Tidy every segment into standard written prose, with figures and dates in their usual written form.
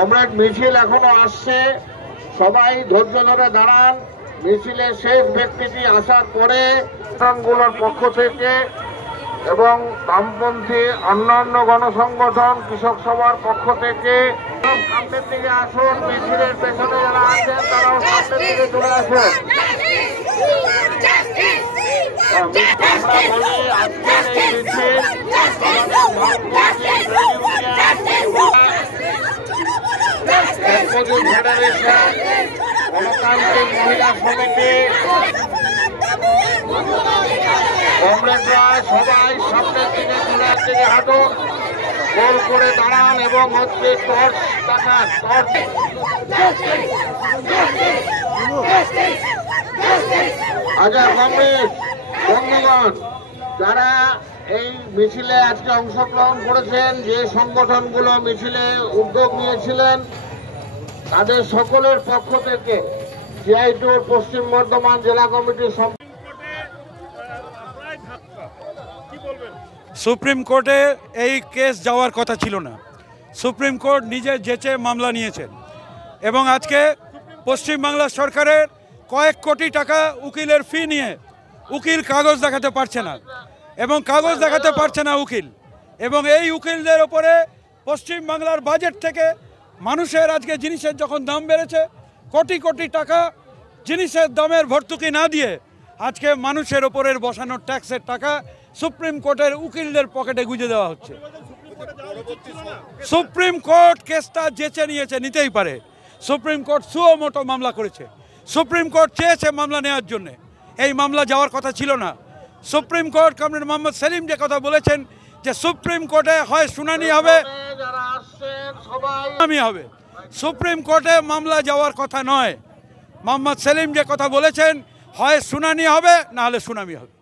Comrade মিছিল এখনো আসছে, সবাই ধৈর্য ধরে দাঁড়ান। মিছিলের শেষ ব্যক্তিটি আসার পরে সংগঠনগুলোর পক্ষ থেকে এবং বামপন্থী অন্যান্য গণসংগঠন কৃষক সভার পক্ষ থেকে সামনের দিকে আসুন। মিছিলের পেছনে যারা আছেন তারাও সামনের দিকে চলে আসেন। আমরা বলি আজকের এই মিছিল ফেডারেশন, গণতান্ত্রিক মহিলা সমিতি, কমরেডরা সবাই সামনের দিকে চুলার দিকে হাঁটুন, গোল করে দাঁড়ান এবং হচ্ছে টর্চ দেখান। আচ্ছা কমরেড বন্ধুগণ, যারা এই মিছিলে আজকে অংশগ্রহণ করেছেন, যে সংগঠনগুলো মিছিলে উদ্যোগ নিয়েছিলেন, তাদের সকলের পক্ষ থেকে সিআইটিউ পশ্চিম বর্ধমান জেলা কমিটির সুপ্রিম কোর্টে এই কেস যাওয়ার কথা ছিল না। সুপ্রিম কোর্ট নিজে যেচে মামলা নিয়েছেন এবং আজকে পশ্চিমবাংলা সরকারের কয়েক কোটি টাকা উকিলের ফি নিয়ে উকিল কাগজ দেখাতে পারছে না এবং কাগজ দেখাতে পারছে না উকিল, এবং এই উকিলদের ওপরে পশ্চিমবাংলার বাজেট থেকে মানুষের আজকে জিনিসের যখন দাম বেড়েছে, কোটি কোটি টাকা জিনিসের দামের ভর্তুকি না দিয়ে আজকে মানুষের ওপরের বসানো ট্যাক্সের টাকা সুপ্রিম কোর্টের উকিলদের পকেটে গুঁজে দেওয়া হচ্ছে। সুপ্রিম কোর্ট কেসটা যেচে নিয়েছে, নিতেই পারে। সুপ্রিম কোর্ট সুও মোটো মামলা করেছে, সুপ্রিম কোর্ট চেয়েছে মামলা নেওয়ার জন্য, এই মামলা যাওয়ার কথা ছিল না। Supreme Court comrade Mohammad Salim যে কথা বলেছেন যে সুপ্রিম কোর্টে হয় শুনানি হবে, হবে, সুপ্রিম কোর্টে মামলা যাওয়ার কথা নয়। মোহাম্মদ সেলিম যে কথা বলেছেন হয় শুনানি হবে, না হলে সুনামি হবে।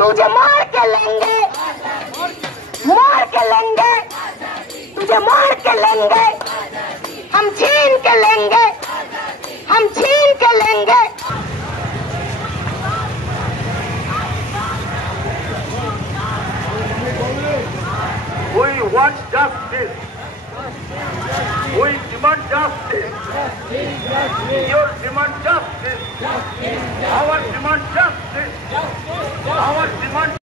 तुझे मार के लेंगे, मार के लेंगे, तुझे मार के लेंगे, हम छीन के लेंगे, हम छीन के लेंगे। We want justice. We demand justice. Your demand justice. Our demand justice. Our demand